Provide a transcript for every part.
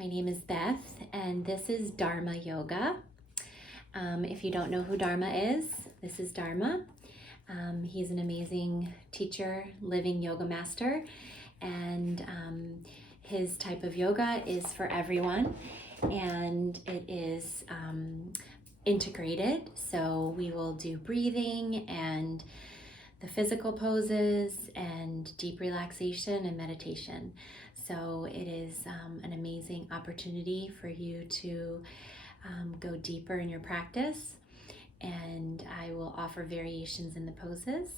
My name is Beth, and this is Dharma Yoga. If you don't know who Dharma is, this is Dharma. He's an amazing teacher, living yoga master, and his type of yoga is for everyone, and it is integrated. So we will do breathing and the physical poses and deep relaxation and meditation. So it is an amazing opportunity for you to go deeper in your practice, and I will offer variations in the poses.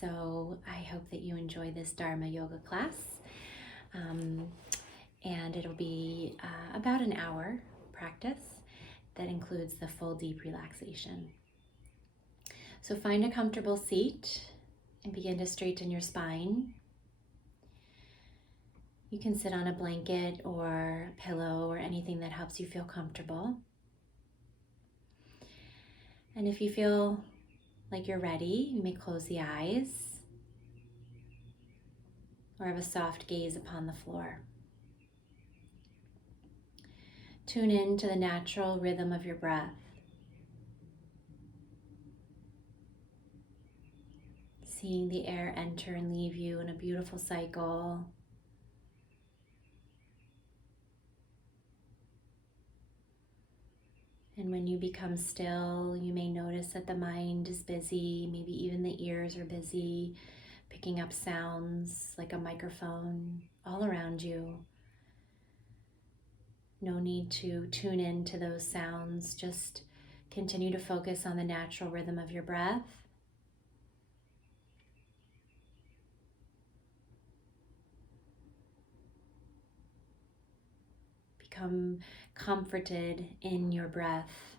So I hope that you enjoy this Dharma yoga class, and it'll be about an hour practice that includes the full deep relaxation. So find a comfortable seat and begin to straighten your spine. You can sit on a blanket or a pillow or anything that helps you feel comfortable. And if you feel like you're ready, you may close the eyes or have a soft gaze upon the floor. Tune in to the natural rhythm of your breath. Seeing the air enter and leave you in a beautiful cycle. And when you become still, you may notice that the mind is busy, maybe even the ears are busy, picking up sounds like a microphone all around you. No need to tune in to those sounds, just continue to focus on the natural rhythm of your breath. Become comforted in your breath,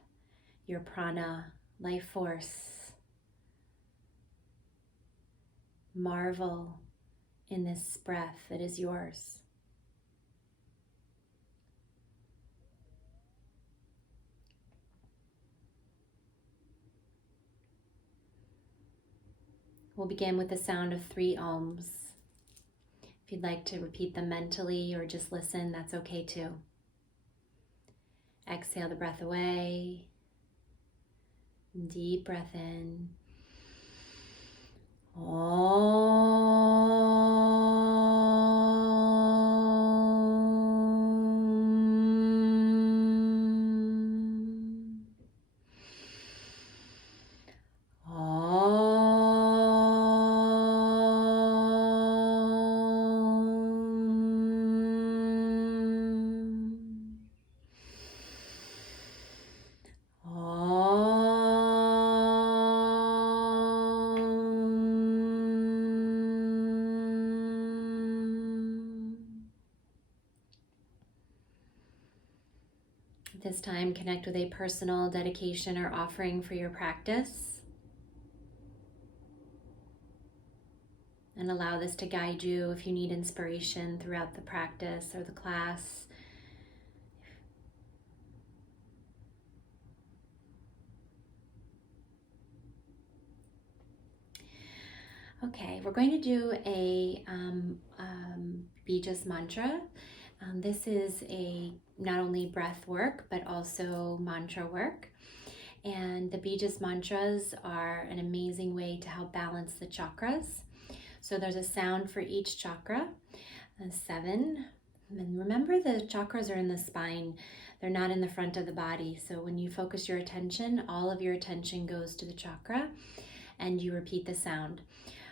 your prana, life force. Marvel in this breath that is yours. We'll begin with the sound of 3 ohms. If you'd like to repeat them mentally or just listen, that's okay too. Exhale the breath away. Deep breath in. This time, connect with a personal dedication or offering for your practice. And allow this to guide you if you need inspiration throughout the practice or the class. Okay, we're going to do a Bija Mantra. This is not only breath work, but also mantra work. And the Beejis mantras are an amazing way to help balance the chakras. So there's a sound for each chakra, 7. And remember, the chakras are in the spine. They're not in the front of the body. So when you focus your attention, all of your attention goes to the chakra and you repeat the sound.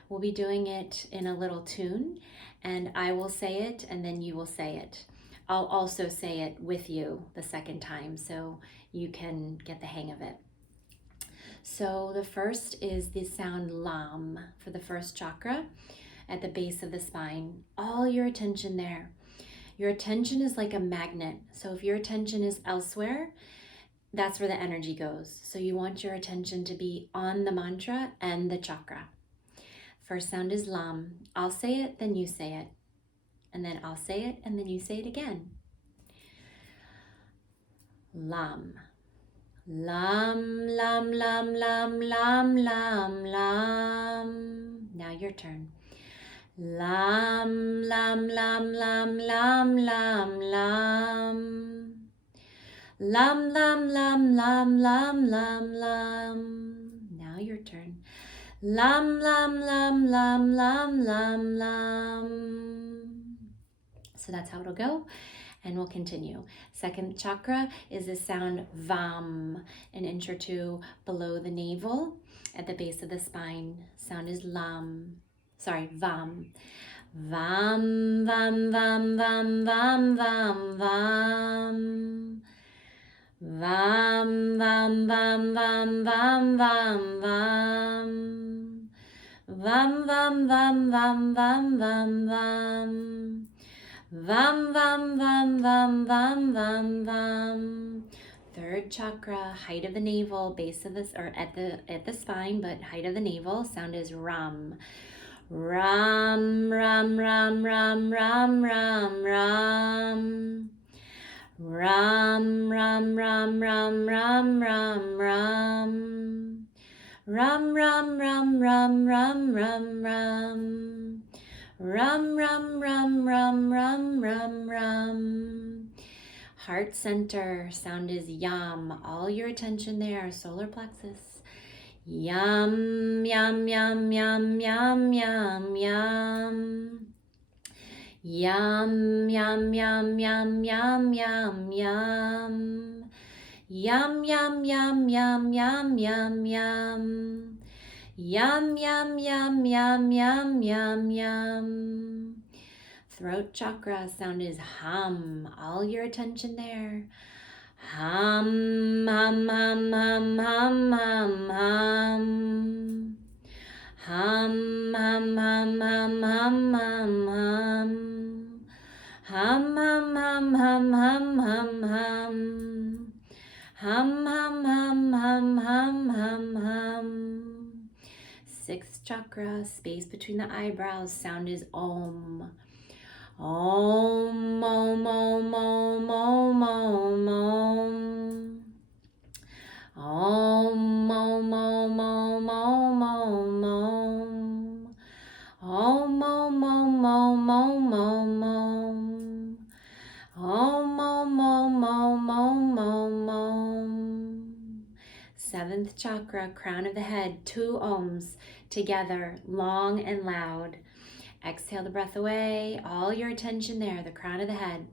We'll be doing it in a little tune, and I will say it and then you will say it. I'll also say it with you the second time so you can get the hang of it. So the first is the sound lam for the first chakra at the base of the spine. All your attention there. Your attention is like a magnet. So if your attention is elsewhere, that's where the energy goes. So you want your attention to be on the mantra and the chakra. First sound is lam. I'll say it, then you say it. And then I'll say it, and then you say it again. Lam. Lam, lam, lam, lam, lam, lam, lam. Now your turn. Lam, lam, lam, lam, lam, lam, lam. Lam, lam, lam, lam, lam, lam, lam. Now your turn. Lam, lam, lam, lam, lam, lam, lam. So that's how it'll go. And we'll continue. Second chakra is the sound vam, an inch or two below the navel at the base of the spine. Sound is lam. Sorry, vam. Vam, vam, vam, vam, vam, vam, vam. Vam, vam, vam, vam, vam, vam, vam. Vam, vam, vam, vam, vam, vam, vam. Vam, vam, vam, vam, vam, vam, vam. Third chakra, height of the navel, base of this, or at the spine, but height of the navel. Sound is ram. Ram, ram, ram, ram, ram, ram, ram. Ram, ram, ram, ram, ram, ram, ram. Ram, ram, ram, ram, ram, ram, ram. Ram, ram, ram, ram, ram, ram, ram. Heart center, sound is yam. All your attention there, solar plexus. Yam, yam, yam, yam, yam, yam, yam. Yum, yum, yum, yum, yum, yum, yum. Yum, yum, yum, yum, yum, yum, yum. Yum, yum, yum, yum, yum, yum, yum. Throat chakra, sound is hum. All your attention there. Hum, hum, hum, hum, hum, hum, hum. Hum, hum, hum, hum, hum, hum, hum. Hum, hum, hum, hum, hum, hum, hum. Hum, hum, hum, hum, hum, hum, hum. Sixth chakra, space between the eyebrows, sound is om. Om, om, om, om, om, om, om. Om, om, om, om, om, om, om. Om, om, om, om, om, om, om. Om, om, om, om, om, om, om. Seventh chakra, crown of the head, 2 ohms together, long and loud. Exhale the breath away, all your attention there, the crown of the head.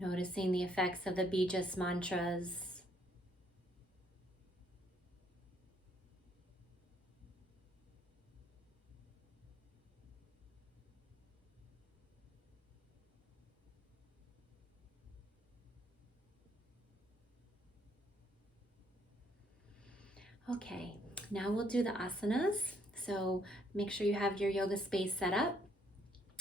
Noticing the effects of the Beejis mantras. Okay, now we'll do the asanas. So make sure you have your yoga space set up.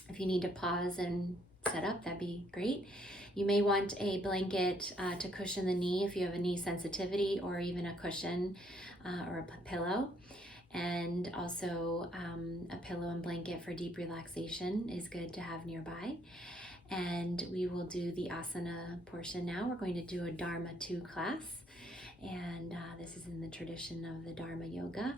If you need to pause and set up, that'd be great. You may want a blanket to cushion the knee if you have a knee sensitivity, or even a cushion or a pillow. And also a pillow and blanket for deep relaxation is good to have nearby. And we will do the asana portion now. We're going to do a Dharma II class. And this is in the tradition of the Dharma Yoga.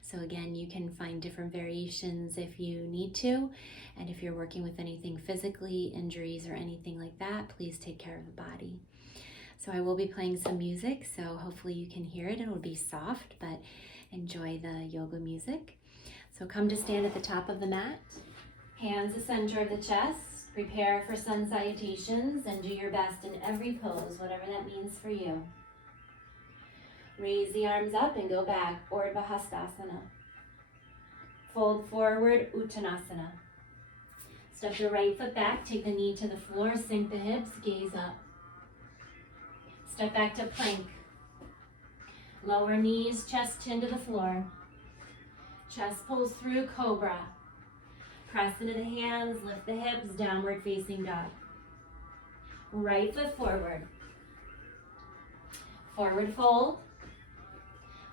So again, you can find different variations if you need to. And if you're working with anything physically, injuries or anything like that, please take care of the body. So I will be playing some music, so hopefully you can hear it. It'll be soft, but enjoy the yoga music. So come to stand at the top of the mat. Hands the center of the chest. Prepare for sun salutations and do your best in every pose, whatever that means for you. Raise the arms up and go back, Urdhva Hastasana. Fold forward, Uttanasana. Step your right foot back, take the knee to the floor, sink the hips, gaze up. Step back to plank. Lower knees, chest, chin to the floor. Chest pulls through, cobra. Press into the hands, lift the hips, downward facing dog. Right foot forward. Forward fold.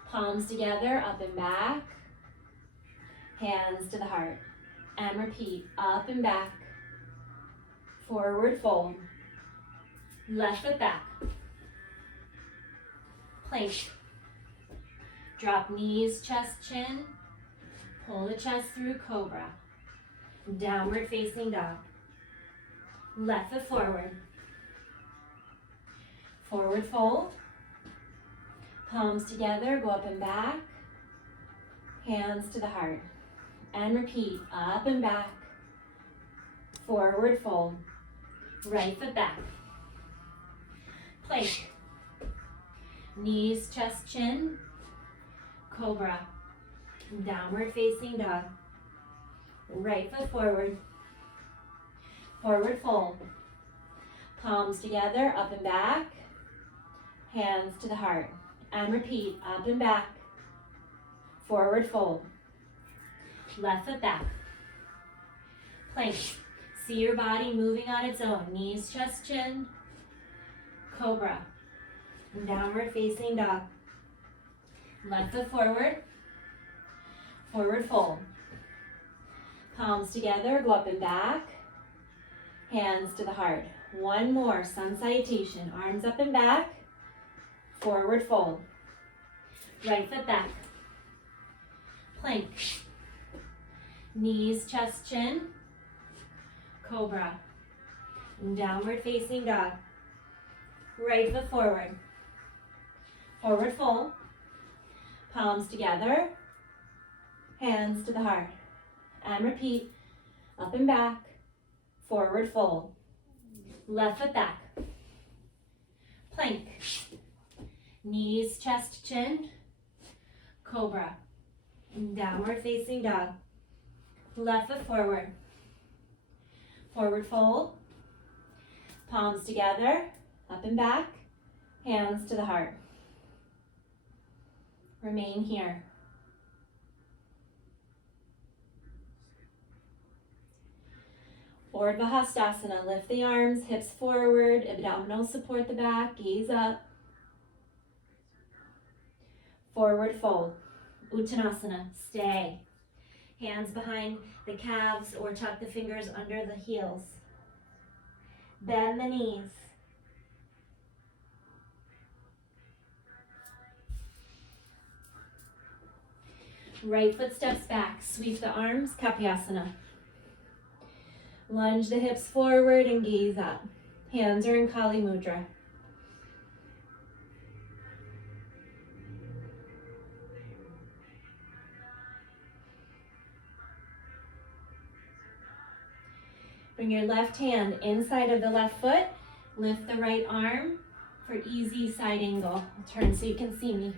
Palms together, up and back. Hands to the heart. And repeat, up and back. Forward fold. Left foot back. Plank. Drop knees, chest, chin. Pull the chest through, cobra. Downward facing dog. Left foot forward. Forward fold. Palms together, go up and back. Hands to the heart. And repeat, up and back. Forward fold. Right foot back. Plank. Knees, chest, chin. Cobra. Downward facing dog. Right foot forward. Forward fold. Palms together, up and back. Hands to the heart. And repeat, up and back. Forward fold. Left foot back. Plank. See your body moving on its own. Knees, chest, chin. Cobra. Downward facing dog. Left foot forward. Forward fold. Palms together, go up and back. Hands to the heart. One more, sun salutation. Arms up and back. Forward fold. Right foot back. Plank. Knees, chest, chin. Cobra. Downward facing dog. Right foot forward. Forward fold. Palms together. Hands to the heart. And repeat. Up and back. Forward fold. Left foot back. Plank. Knees, chest, chin. Cobra. Downward facing dog. Left foot forward. Forward fold. Palms together. Up and back. Hands to the heart. Remain here. Urdhva Hastasana. Lift the arms, hips forward, abdominals support the back, gaze up. Forward fold. Uttanasana. Stay. Hands behind the calves or tuck the fingers under the heels. Bend the knees. Right foot steps back. Sweep the arms. Kapyasana. Lunge the hips forward and gaze up. Hands are in Kali Mudra. Bring your left hand inside of the left foot. Lift the right arm for easy side angle. I'll turn so you can see me.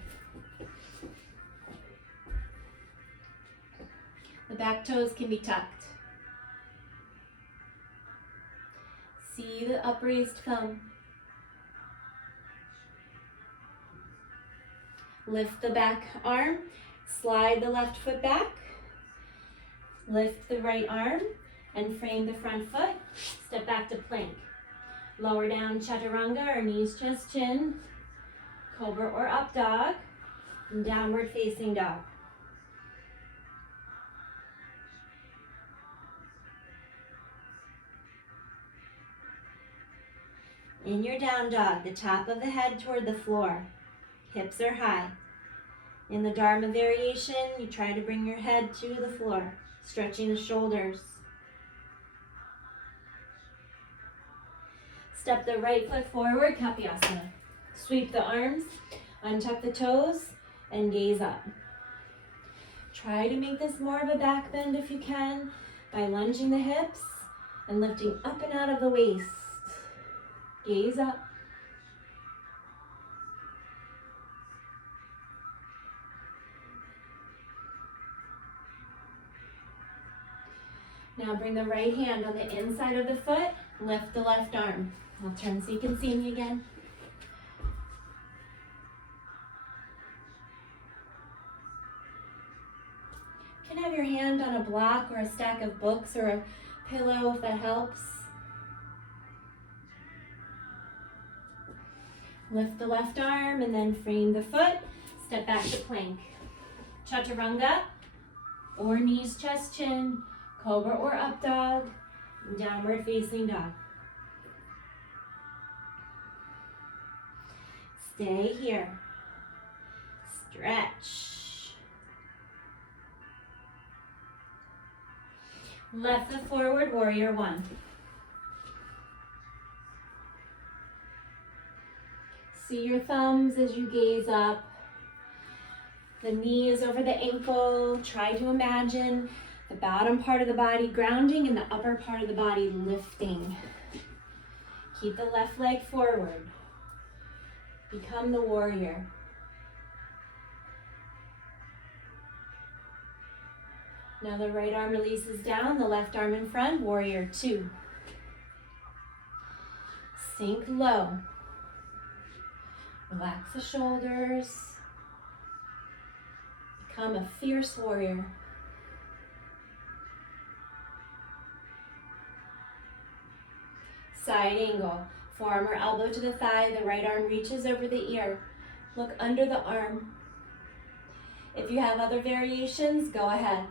The back toes can be tucked. See the upraised thumb. Lift the back arm. Slide the left foot back. Lift the right arm and frame the front foot. Step back to plank. Lower down chaturanga or knees, chest, chin. Cobra or up dog. And downward facing dog. In your down dog, the top of the head toward the floor. Hips are high. In the Dharma variation, you try to bring your head to the floor, stretching the shoulders. Step the right foot forward, Kapyasana. Sweep the arms, untuck the toes, and gaze up. Try to make this more of a back bend if you can by lunging the hips and lifting up and out of the waist. Gaze up. Now bring the right hand on the inside of the foot, lift the left arm. I'll turn so you can see me again. have your hand on a block or a stack of books or a pillow if that helps. Lift the left arm and then frame the foot. Step back to plank. Chaturanga or knees, chest, chin, cobra or up dog, downward facing dog. Stay here. Stretch. Left foot forward, warrior one. See your thumbs as you gaze up. The knee is over the ankle. Try to imagine the bottom part of the body grounding and the upper part of the body lifting. Keep the left leg forward. Become the warrior. Now the right arm releases down, the left arm in front, warrior two. Sink low. Relax the shoulders. Become a fierce warrior. Side angle. Forearm or elbow to the thigh, the right arm reaches over the ear. Look under the arm. If you have other variations, go ahead.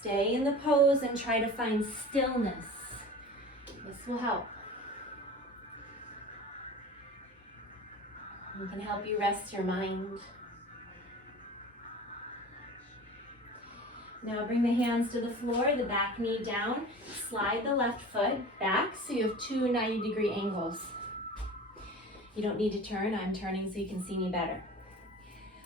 Stay in the pose and try to find stillness. This will help. It can help you rest your mind. Now bring the hands to the floor, the back knee down. Slide the left foot back so you have two 90-degree angles. You don't need to turn, I'm turning so you can see me better.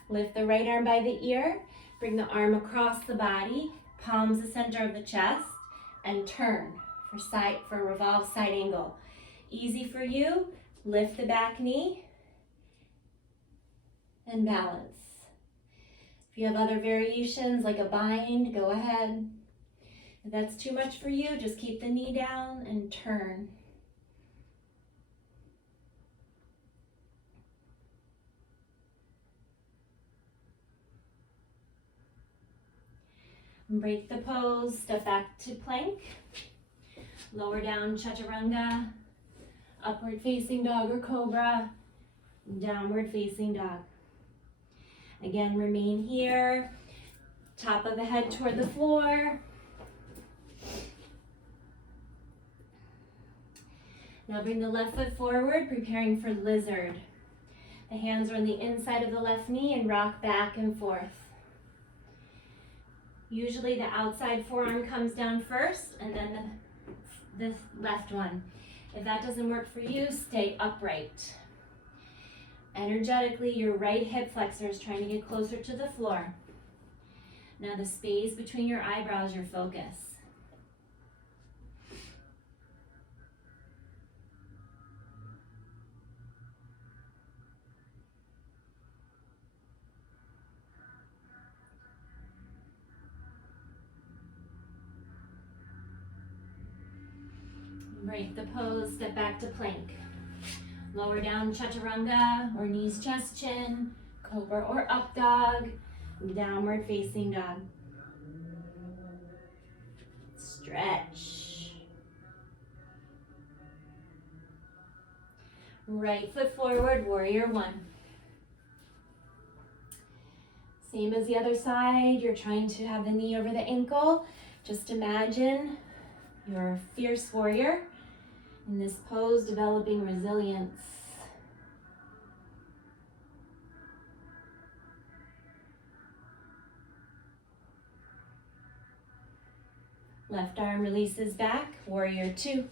Lift the right arm by the ear, bring the arm across the body, palms the center of the chest, and turn for revolve side angle. Easy for you, lift the back knee, and balance. If you have other variations like a bind, go ahead. If that's too much for you, just keep the knee down and turn. Break the pose, step back to plank. Lower down chaturanga, upward facing dog or cobra, downward facing dog. Again, remain here, top of the head toward the floor. Now bring the left foot forward, preparing for lizard. The hands are on the inside of the left knee and rock back and forth. Usually the outside forearm comes down first and then the left one. If that doesn't work for you, stay upright. Energetically, your right hip flexor is trying to get closer to the floor. Now the space between your eyebrows, your focus. Break the pose, step back to plank. Lower down chaturanga or knees, chest, chin, cobra or up dog, downward facing dog. Stretch. Right foot forward, warrior one. Same as the other side, you're trying to have the knee over the ankle. Just imagine you're a fierce warrior in this pose, developing resilience. Left arm releases back, warrior two.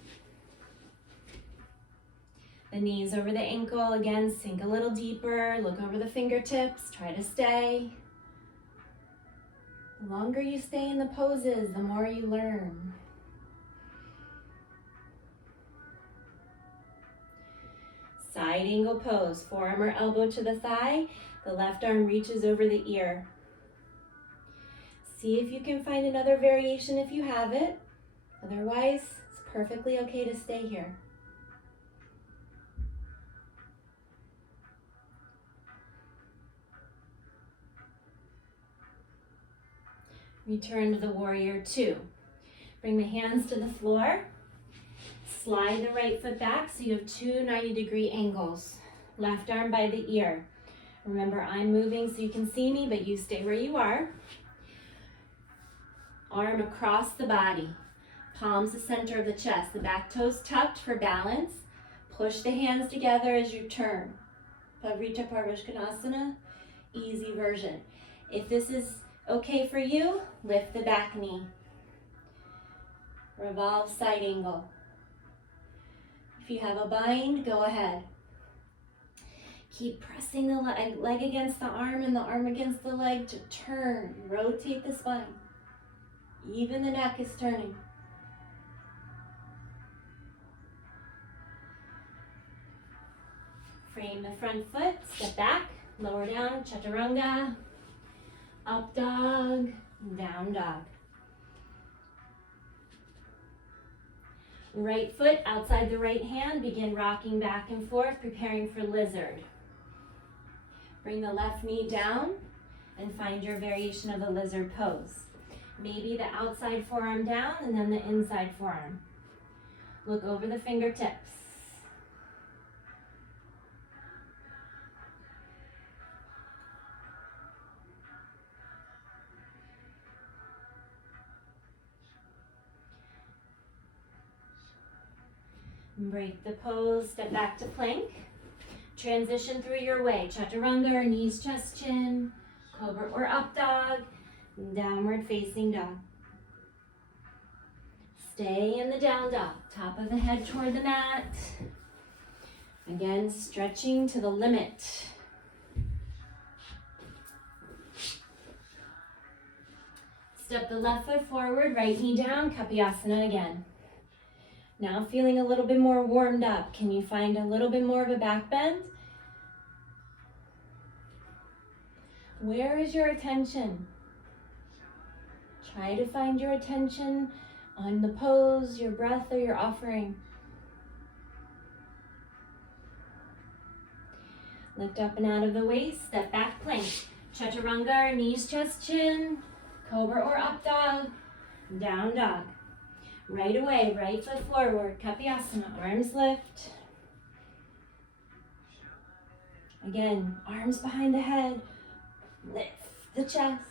The knees over the ankle, again, sink a little deeper, look over the fingertips, try to stay. The longer you stay in the poses, the more you learn. Side angle pose, forearm or elbow to the thigh, the left arm reaches over the ear. See if you can find another variation if you have it. Otherwise, it's perfectly okay to stay here. Return to the warrior two. Bring the hands to the floor. Slide the right foot back so you have two 90-degree angles. Left arm by the ear. Remember, I'm moving so you can see me, but you stay where you are. Arm across the body. Palms the center of the chest. The back toes tucked for balance. Push the hands together as you turn. Pavrita Parvashkanasana, easy version. If this is okay for you, lift the back knee. Revolve side angle. If you have a bind, go ahead. Keep pressing the leg against the arm and the arm against the leg to turn. Rotate the spine. Even the neck is turning. Frame the front foot, step back, lower down, chaturanga, up dog, down dog. Right foot outside the right hand, begin rocking back and forth, preparing for lizard. Bring the left knee down and find your variation of the lizard pose. Maybe the outside forearm down and then the inside forearm. Look over the fingertips. Break the pose, step back to plank. Transition through your way. Chaturanga or knees, chest, chin, cobra or up dog, downward facing dog. Stay in the down dog, top of the head toward the mat. Again, stretching to the limit. Step the left foot forward, right knee down, Kapayasana again. Now feeling a little bit more warmed up. Can you find a little bit more of a back bend? Where is your attention? Try to find your attention on the pose, your breath, or your offering. Lift up and out of the waist, step back plank. Chaturanga, knees, chest, chin, cobra or up dog, down dog. Right away, right foot forward, Kapayasana, arms lift. Again, arms behind the head, lift the chest.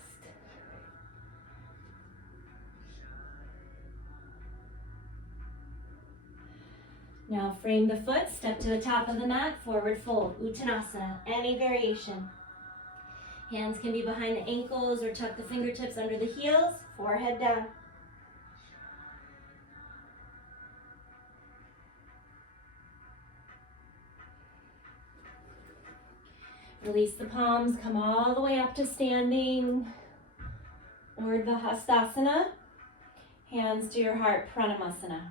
Now frame the foot, step to the top of the mat, forward fold, Uttanasana, any variation. Hands can be behind the ankles or tuck the fingertips under the heels, forehead down. Release the palms, come all the way up to standing, Urdhva Hastasana. Hands to your heart, Pranamasana.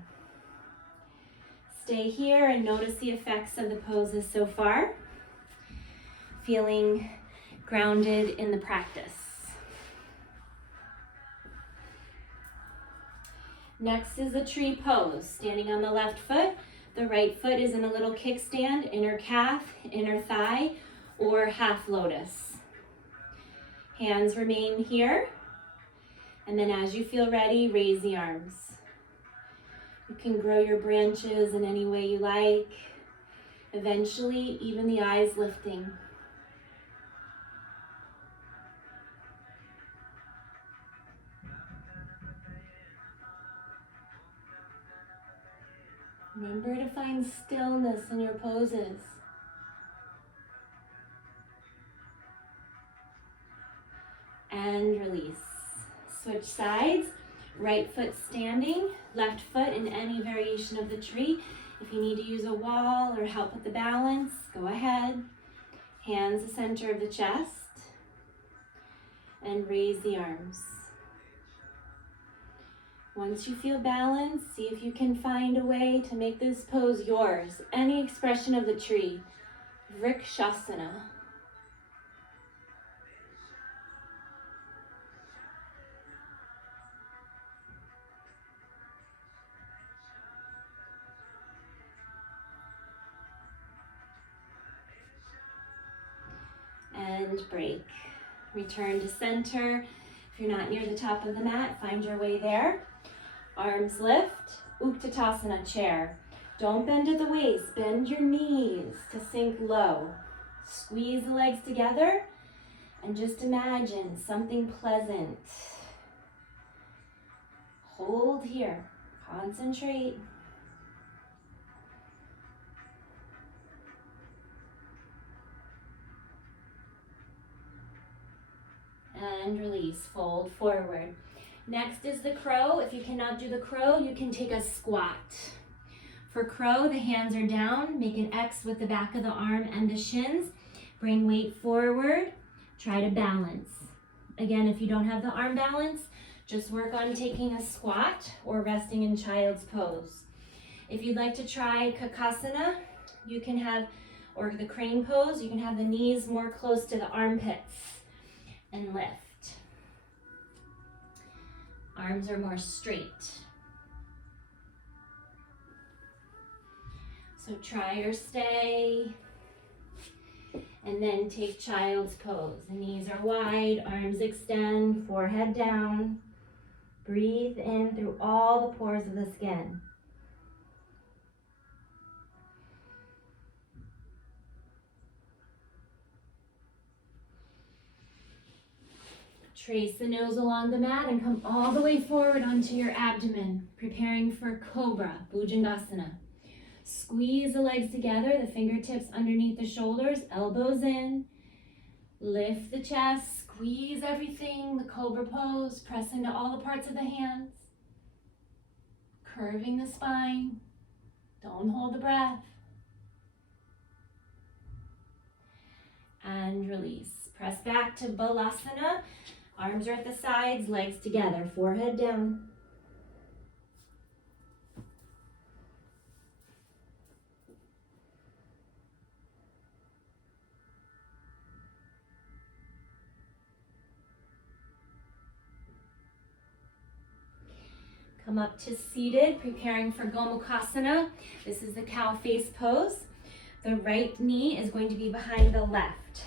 Stay here and notice the effects of the poses so far. Feeling grounded in the practice. Next is the tree pose. Standing on the left foot, the right foot is in a little kickstand, inner calf, inner thigh, or half lotus. Hands remain here. And then as you feel ready, raise the arms. You can grow your branches in any way you like. Eventually, even the eyes lifting. Remember to find stillness in your poses. And release. Switch sides. Right foot standing, left foot in any variation of the tree. If you need to use a wall or help with the balance, go ahead. Hands the center of the chest. And raise the arms. Once you feel balanced, see if you can find a way to make this pose yours. Any expression of the tree. Vrikshasana. And break. Return to center. If you're not near the top of the mat, find your way there. Arms lift, Utkatasana chair. Don't bend at the waist, bend your knees to sink low. Squeeze the legs together and just imagine something pleasant. Hold here, concentrate. And release, fold forward. Next is the crow. If you cannot do the crow, you can take a squat. For crow, the hands are down. Make an X with the back of the arm and the shins. Bring weight forward. Try to balance. Again, if you don't have the arm balance, just work on taking a squat or resting in child's pose. If you'd like to try Kakasana, you can have, or the crane pose, you can have the knees more close to the armpits and lift. Arms are more straight. So try or stay, and then take child's pose. The knees are wide, arms extend, forehead down. Breathe in through all the pores of the skin. Trace the nose along the mat and come all the way forward onto your abdomen, preparing for Cobra, Bhujangasana. Squeeze the legs together, the fingertips underneath the shoulders, elbows in. Lift the chest, squeeze everything, the Cobra pose, press into all the parts of the hands. Curving the spine, don't hold the breath. And release. Press back to Balasana. Arms are at the sides, legs together, forehead down. Come up to seated, preparing for Gomukhasana. This is the cow face pose. The right knee is going to be behind the left.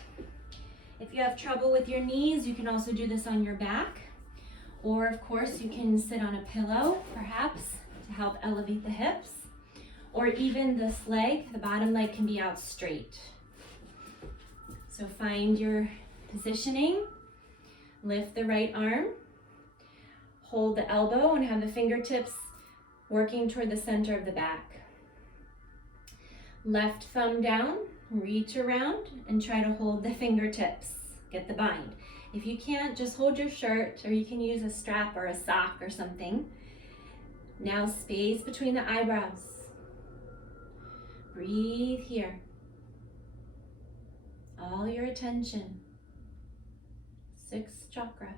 If you have trouble with your knees, you can also do this on your back. Or of course, you can sit on a pillow, perhaps, to help elevate the hips. Or even this leg, the bottom leg can be out straight. So find your positioning. Lift the right arm. Hold the elbow and have the fingertips working toward the center of the back. Left thumb down, reach around and try to hold the fingertips. Get the bind. If you can't, just hold your shirt, or you can use a strap or a sock or something. Now space between the eyebrows. Breathe here. All your attention. 6th chakra.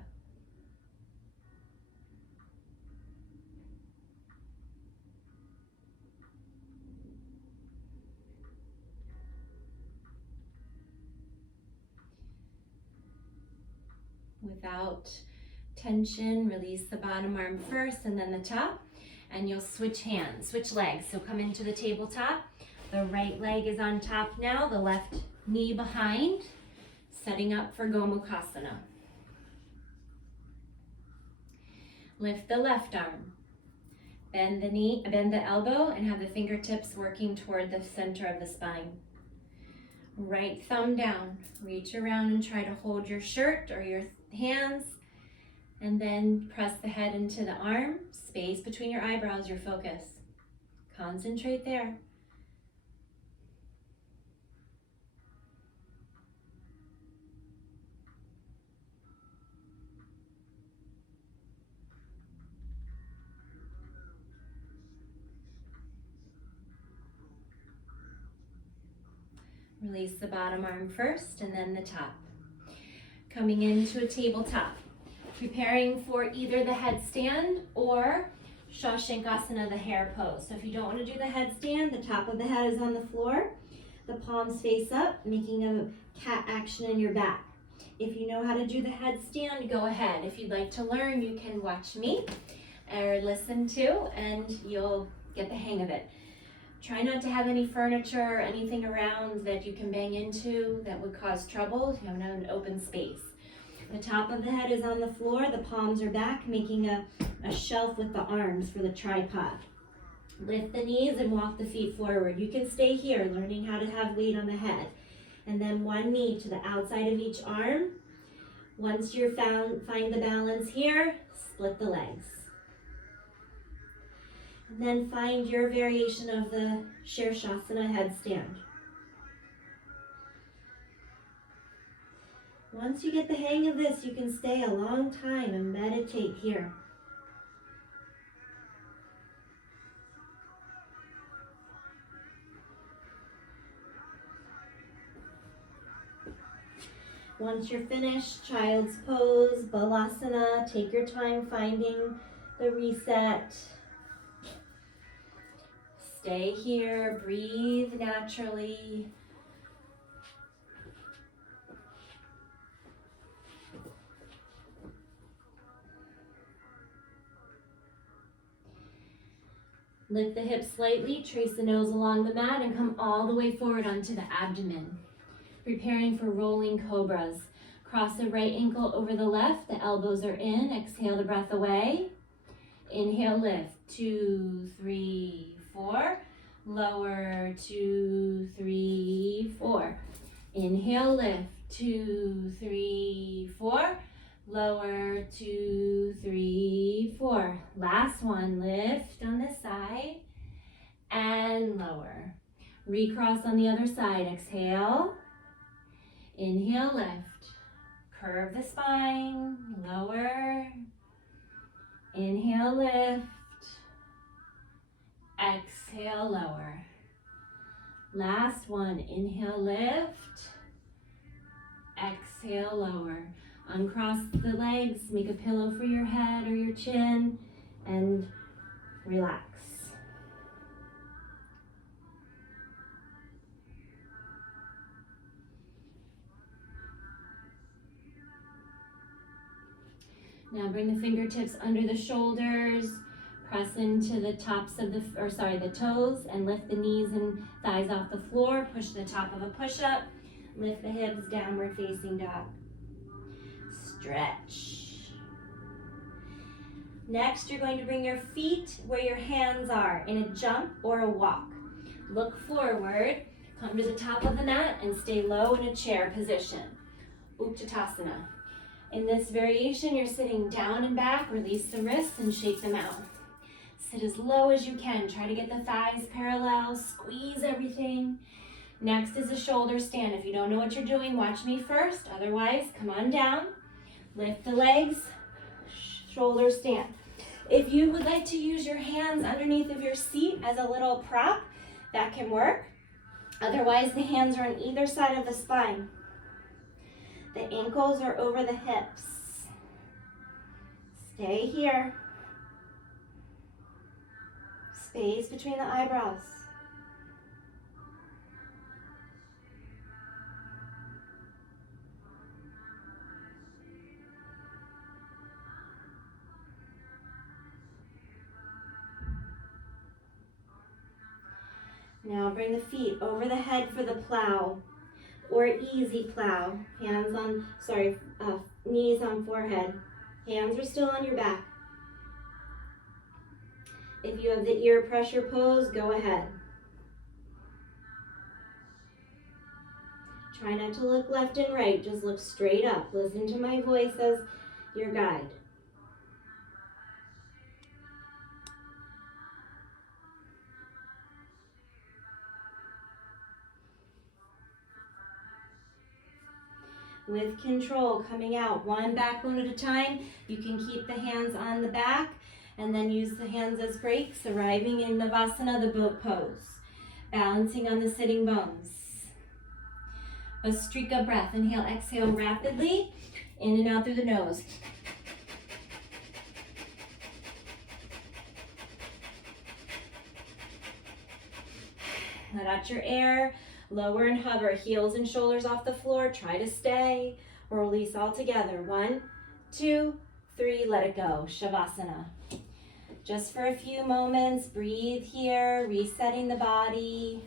Without tension, release the bottom arm first and then the top, and you'll switch hands, switch legs. So come into the tabletop. The right leg is on top now, the left knee behind, setting up for Gomukhasana. Lift the left arm. Bend the knee, bend the elbow, and have the fingertips working toward the center of the spine. Right thumb down. Reach around and try to hold your shirt or your hands, and then press the head into the arm. Space between your eyebrows, your focus. Concentrate there. Release the bottom arm first and then the top. Coming into a tabletop. Preparing for either the headstand or Shashankasana, the hare pose. So if you don't want to do the headstand, the top of the head is on the floor. The palms face up, making a cat action in your back. If you know how to do the headstand, go ahead. If you'd like to learn, you can watch me or listen to, and you'll get the hang of it. Try not to have any furniture or anything around that you can bang into that would cause trouble. You have an open space. The top of the head is on the floor, the palms are back, making a shelf with the arms for the tripod. Lift the knees and walk the feet forward. You can stay here, learning how to have weight on the head. And then one knee to the outside of each arm. Once you're find the balance here, split the legs. And then find your variation of the Shirshasana headstand. Once you get the hang of this, you can stay a long time and meditate here. Once you're finished, child's pose, balasana, take your time finding the reset. Stay here, breathe naturally. Lift the hips slightly, trace the nose along the mat, and come all the way forward onto the abdomen. Preparing for rolling cobras. Cross the right ankle over the left, the elbows are in, exhale the breath away. Inhale, lift, 2, 3, 4. Lower, 2, 3, 4. Inhale, lift, 2, 3, 4. Lower, 2, 3, 4. Last one, lift on this side and lower. Recross on the other side, exhale. Inhale, lift. Curve the spine, lower. Inhale, lift. Exhale, lower. Last one, inhale, lift. Exhale, lower. Uncross the legs, make a pillow for your head or your chin, and relax. Now bring the fingertips under the shoulders, press into the tops of the toes, and lift the knees and thighs off the floor. Push the top of a push-up. Lift the hips, downward facing dog. Stretch. Next, you're going to bring your feet where your hands are in a jump or a walk. Look forward, come to the top of the mat, and stay low in a chair position. Utkatasana. In this variation, you're sitting down and back. Release the wrists and shake them out. Sit as low as you can. Try to get the thighs parallel. Squeeze everything. Next is a shoulder stand. If you don't know what you're doing, watch me first. Otherwise, come on down. Lift the legs. Shoulder stand. If you would like to use your hands underneath of your seat as a little prop, that can work. Otherwise, the hands are on either side of the spine. The ankles are over the hips. Stay here. Space between the eyebrows. Now bring the feet over the head for the plow or easy plow. Knees on forehead. Hands are still on your back. If you have the ear pressure pose, go ahead. Try not to look left and right, just look straight up. Listen to my voice as your guide. With control, coming out one backbone at a time. You can keep the hands on the back and then use the hands as brakes, arriving in Navasana, the boat pose. Balancing on the sitting bones. Vastrika breath. Inhale, exhale rapidly. In and out through the nose. Let out your air. Lower and hover, heels and shoulders off the floor. Try to stay or release all together. 1, 2, 3, let it go. Shavasana. Just for a few moments, breathe here, resetting the body.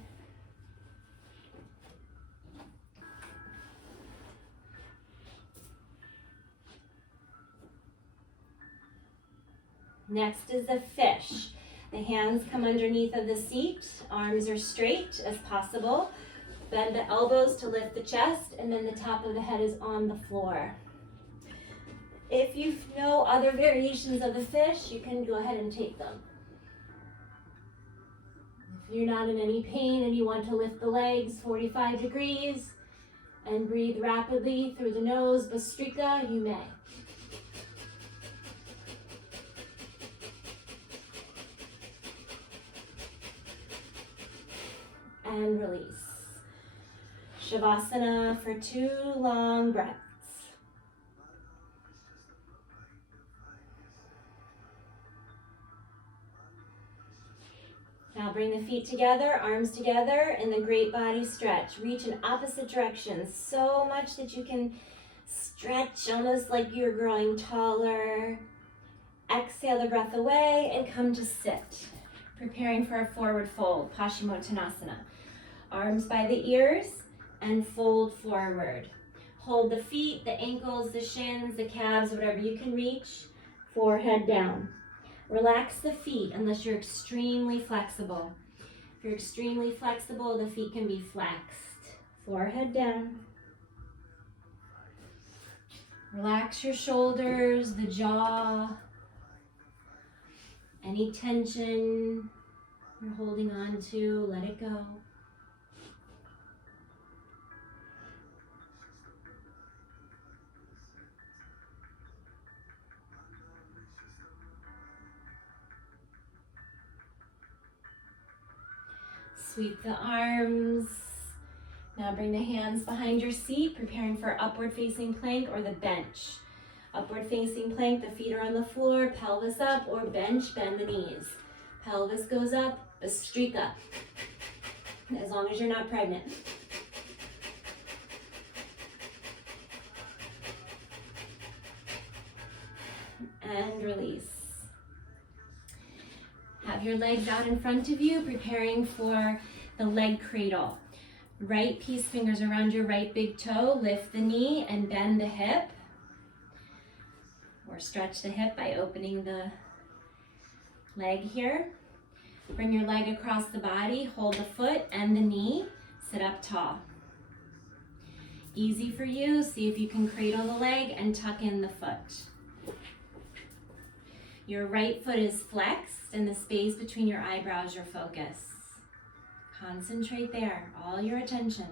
Next is the fish. The hands come underneath of the seat, arms are straight as possible. Bend the elbows to lift the chest, and then the top of the head is on the floor. If you know other variations of the fish, you can go ahead and take them. If you're not in any pain and you want to lift the legs 45 degrees and breathe rapidly through the nose, Bhastrika, you may. And release. Shavasana for 2 long breaths. Now bring the feet together, arms together in the great body stretch. Reach in opposite directions so much that you can stretch almost like you're growing taller. Exhale the breath away and come to sit. Preparing for a forward fold, Paschimottanasana. Arms by the ears and fold forward. Hold the feet, the ankles, the shins, the calves, whatever you can reach. Forehead down. Relax the feet unless you're extremely flexible. If you're extremely flexible, the feet can be flexed. Forehead down. Relax your shoulders, the jaw. Any tension you're holding on to, let it go. Sweep the arms. Now bring the hands behind your seat, preparing for upward facing plank or the bench. Upward facing plank, the feet are on the floor, pelvis up, or bench, bend the knees. Pelvis goes up, Bhastrika, as long as you're not pregnant. And release. Have your legs out in front of you, preparing for the leg cradle. Right peace fingers around your right big toe, lift the knee and bend the hip. Or stretch the hip by opening the leg here. Bring your leg across the body, hold the foot and the knee, sit up tall. Easy for you, see if you can cradle the leg and tuck in the foot. Your right foot is flexed and the space between your eyebrows your focus. Concentrate there, all your attention.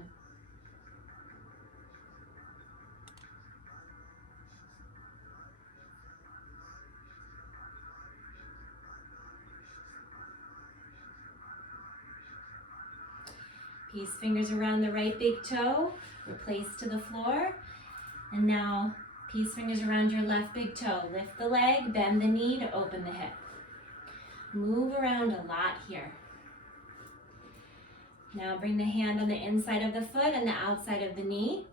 Peace fingers around the right big toe, replace to the floor. And now peace fingers around your left big toe. Lift the leg, bend the knee to open the hip. Move around a lot here. Now bring the hand on the inside of the foot and the outside of the knee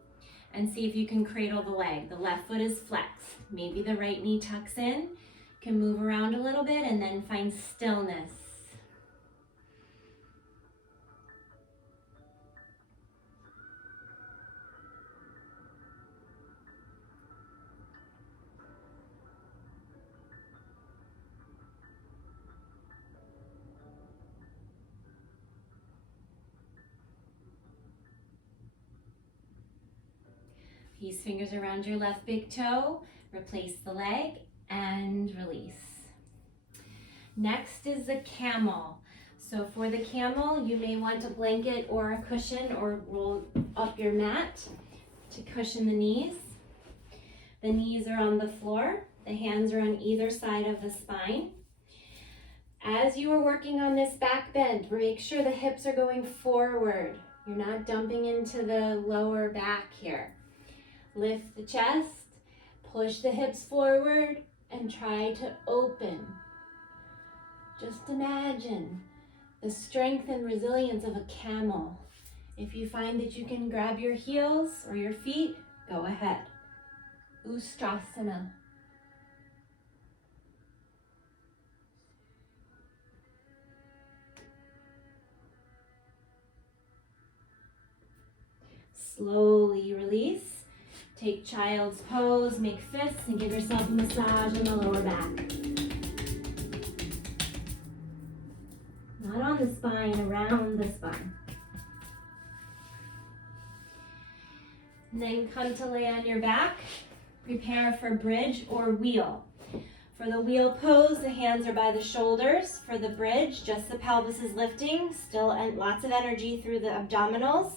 and see if you can cradle the leg. The left foot is flexed. Maybe the right knee tucks in. You can move around a little bit and then find stillness. Peace fingers around your left big toe, replace the leg, and release. Next is the camel. So for the camel, you may want a blanket or a cushion or roll up your mat to cushion the knees. The knees are on the floor, the hands are on either side of the spine. As you are working on this back bend, make sure the hips are going forward. You're not dumping into the lower back here. Lift the chest, push the hips forward, and try to open. Just imagine the strength and resilience of a camel. If you find that you can grab your heels or your feet, go ahead. Ustrasana. Slowly release. Take child's pose, make fists, and give yourself a massage in the lower back. Not on the spine, around the spine. And then come to lay on your back. Prepare for bridge or wheel. For the wheel pose, the hands are by the shoulders. For the bridge, just the pelvis is lifting, still and lots of energy through the abdominals.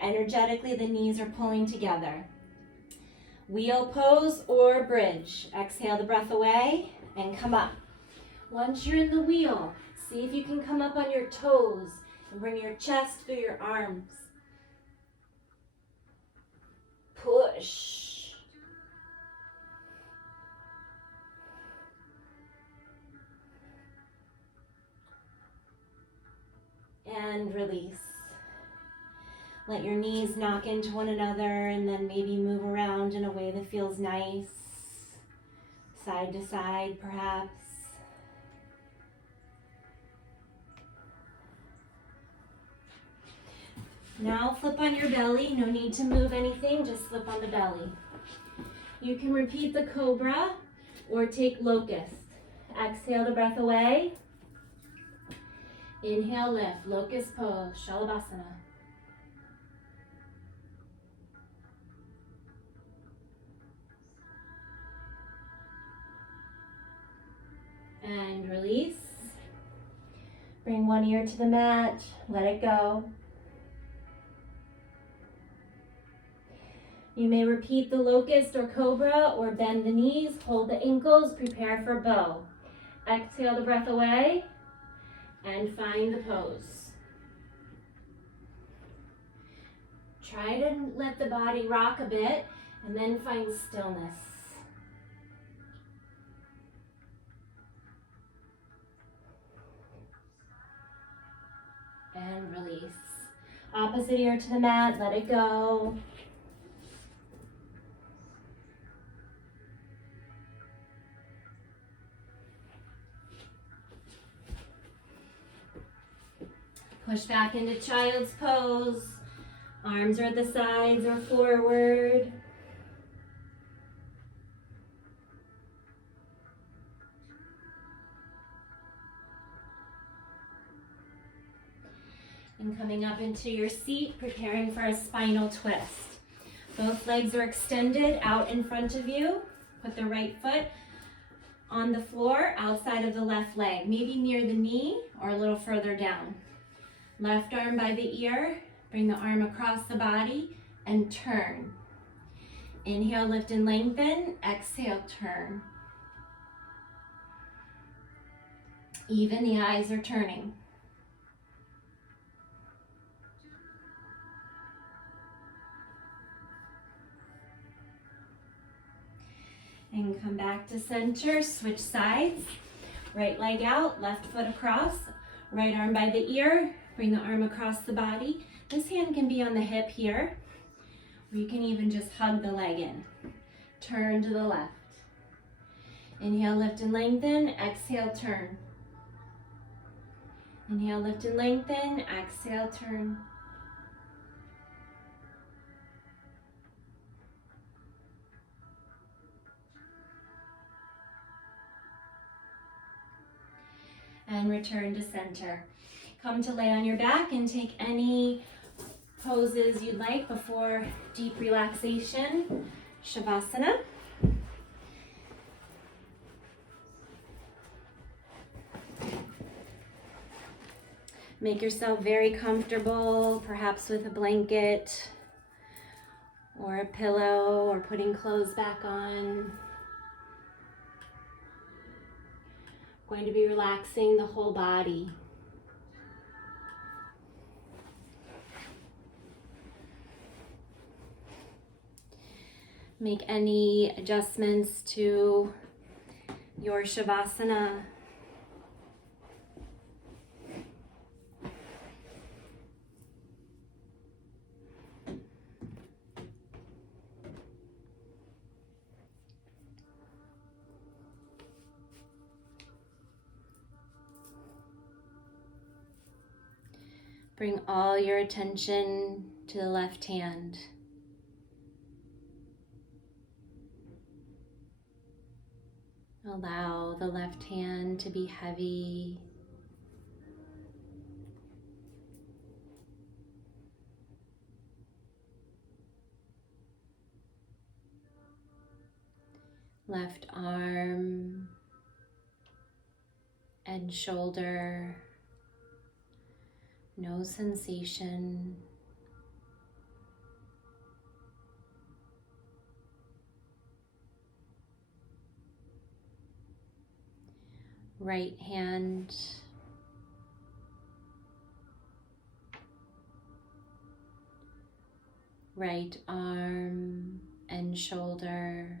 Energetically, the knees are pulling together. Wheel pose or bridge. Exhale the breath away and come up. Once you're in the wheel, see if you can come up on your toes and bring your chest through your arms. Push. And release. Let your knees knock into one another and then maybe move around in a way that feels nice. Side to side, perhaps. Now flip on your belly. No need to move anything, just flip on the belly. You can repeat the cobra or take locust. Exhale the breath away. Inhale, lift, locust pose, Shalabhasana. And release. Bring one ear to the mat, let it go. You may repeat the locust or cobra or bend the knees, hold the ankles, prepare for bow. Exhale the breath away and find the pose. Try to let the body rock a bit and then find stillness. And release. Opposite ear to the mat, let it go. Push back into child's pose. Arms are at the sides or forward. And coming up into your seat, preparing for a spinal twist. Both legs are extended out in front of you. Put the right foot on the floor outside of the left leg, maybe near the knee or a little further down. Left arm by the ear, bring the arm across the body and turn. Inhale, lift and lengthen. Exhale, turn. Even the eyes are turning. And come back to center, switch sides. Right leg out, left foot across, right arm by the ear, bring the arm across the body. This hand can be on the hip here, or you can even just hug the leg in. Turn to the left. Inhale, lift and lengthen, exhale, turn. Inhale, lift and lengthen, exhale, turn. And return to center. Come to lay on your back and take any poses you'd like before deep relaxation. Shavasana. Make yourself very comfortable, perhaps with a blanket or a pillow or putting clothes back on. Going to be relaxing the whole body. Make any adjustments to your Shavasana. Bring all your attention to the left hand. Allow the left hand to be heavy left arm and shoulder, no sensation. Right hand, right arm and shoulder,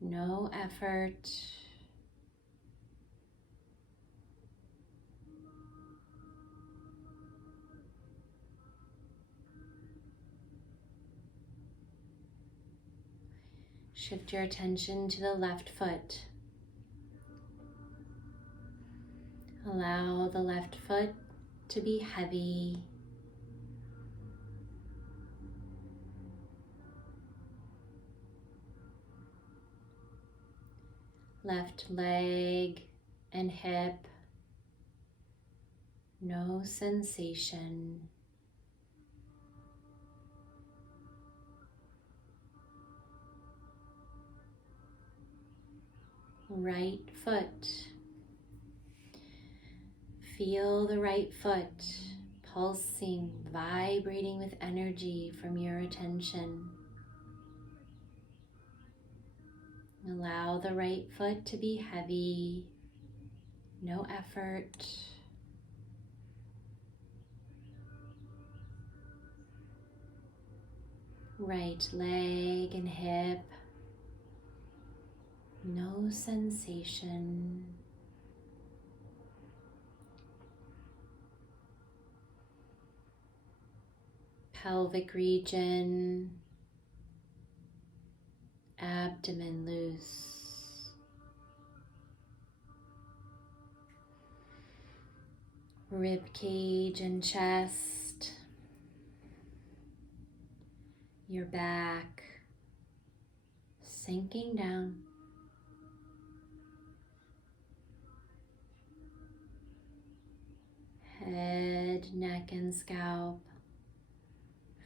no effort. Shift your attention to the left foot. Allow the left foot to be heavy. Left leg and hip, no sensation. Right foot. Feel the right foot pulsing, vibrating with energy from your attention. Allow the right foot to be heavy, no effort. Right leg and hip, no sensation. Pelvic region, abdomen loose. Rib cage and chest, your back sinking down. Head, neck, and scalp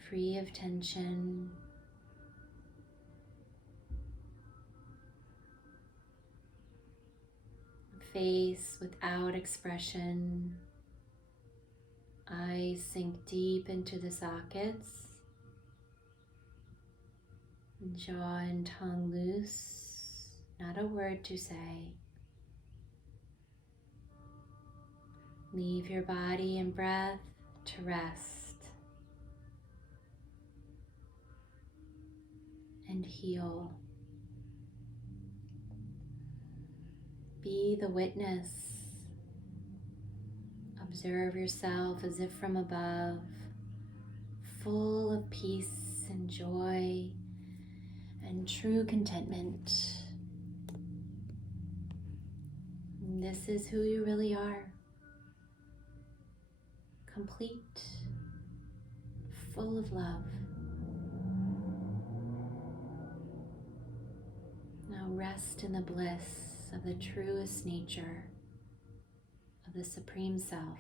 free of tension. Face without expression. Eyes sink deep into the sockets. Jaw and tongue loose. Not a word to say. Leave your body and breath to rest and heal. Be the witness. Observe yourself as if from above, full of peace and joy and true contentment. And this is who you really are. Complete, full of love. Now rest in the bliss of the truest nature of the Supreme Self.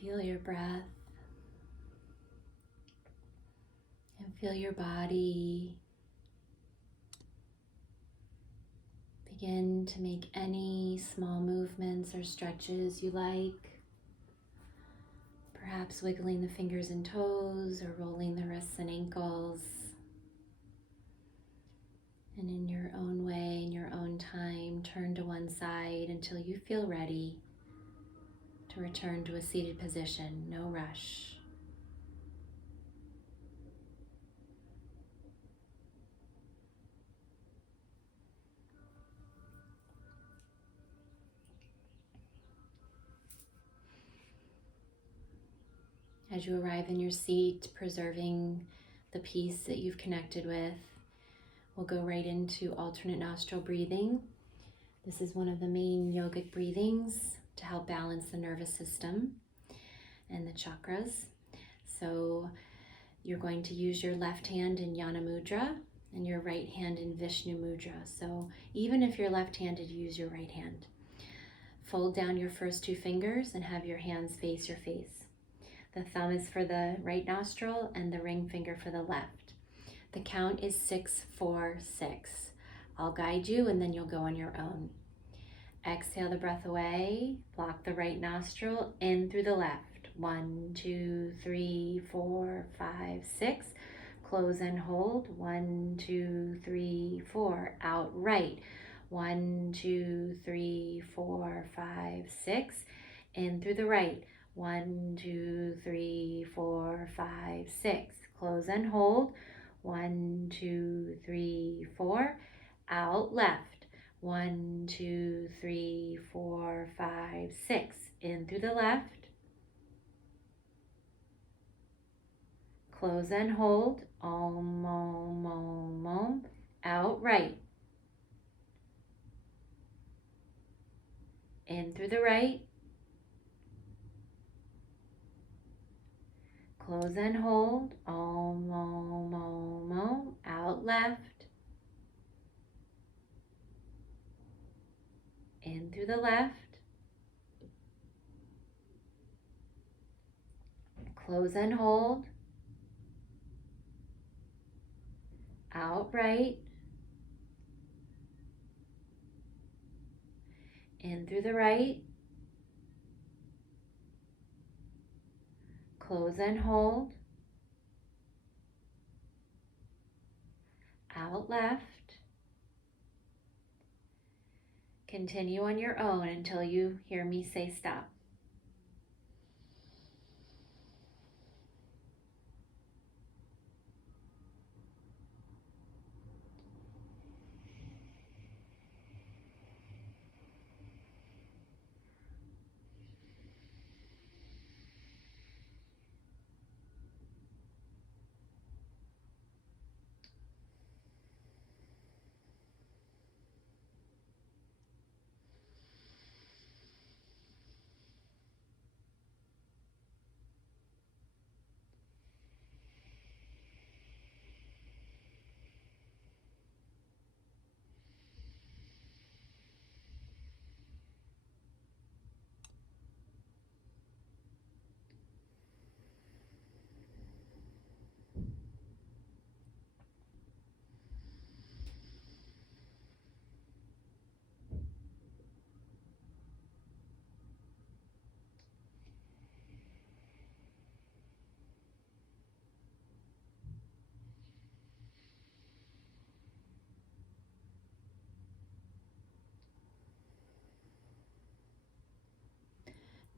Feel your breath and feel your body. Begin to make any small movements or stretches you like. Perhaps wiggling the fingers and toes or rolling the wrists and ankles. And in your own way, in your own time, turn to one side until you feel ready to return to a seated position. No rush. As you arrive in your seat, preserving the peace that you've connected with, we'll go right into alternate nostril breathing. This is one of the main yogic breathings to help balance the nervous system and the chakras. So you're going to use your left hand in Yana Mudra and your right hand in Vishnu Mudra. So even if you're left-handed, use your right hand. Fold down your first two fingers and have your hands face your face. The thumb is for the right nostril and the ring finger for the left. The count is 6, 4, 6. I'll guide you and then you'll go on your own. Exhale the breath away. Block the right nostril in through the left. 1, 2, 3, 4, 5, 6. Close and hold. 1, 2, 3, 4. Out right. 1, 2, 3, 4, 5, 6. In through the right. 1, 2, 3, 4, 5, 6. Close and hold. 1, 2, 3, 4. Out left. 1, 2, 3, 4, 5, 6. In through the left. Close and hold. Om, om, om, om. Out right. In through the right. Close and hold. Om, om, om, om. Out left. In through the left. Close and hold. Out right. In through the right. Close and hold. Out left. Continue on your own until you hear me say stop.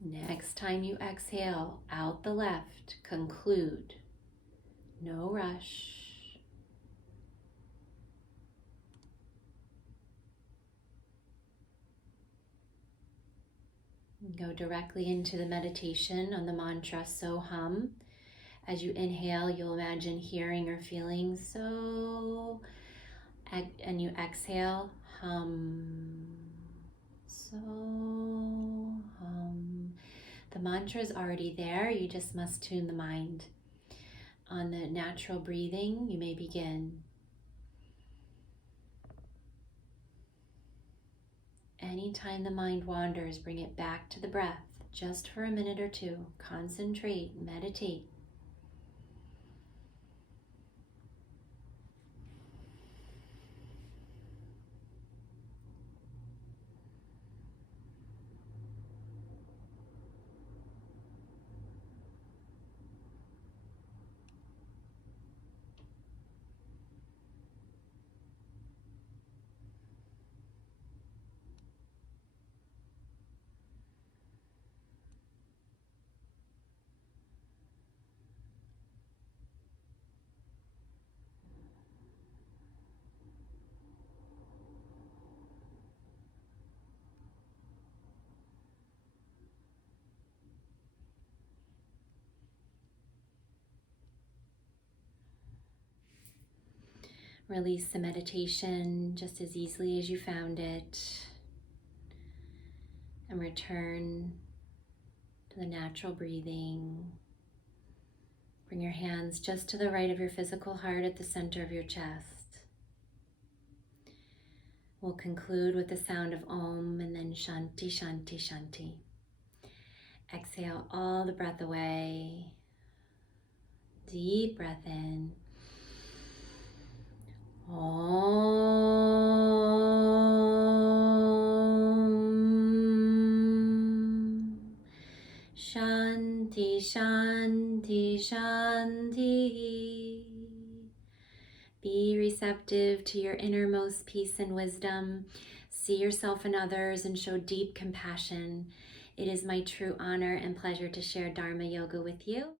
Next time you exhale, out the left, conclude. No rush. Go directly into the meditation on the mantra So Hum. As you inhale, you'll imagine hearing or feeling so, and you exhale, hum. So hum. The mantra is already there, you just must tune the mind. On the natural breathing, you may begin. Anytime the mind wanders, bring it back to the breath. just for a minute or two. Concentrate, meditate. Release the meditation just as easily as you found it, and return to the natural breathing. Bring your hands just to the right of your physical heart at the center of your chest. We'll conclude with the sound of Om and then Shanti, Shanti, Shanti. Exhale all the breath away. Deep breath in. Om. Shanti, Shanti, Shanti. Be receptive to your innermost peace and wisdom. See yourself and others and show deep compassion. It is my true honor and pleasure to share Dharma Yoga with you.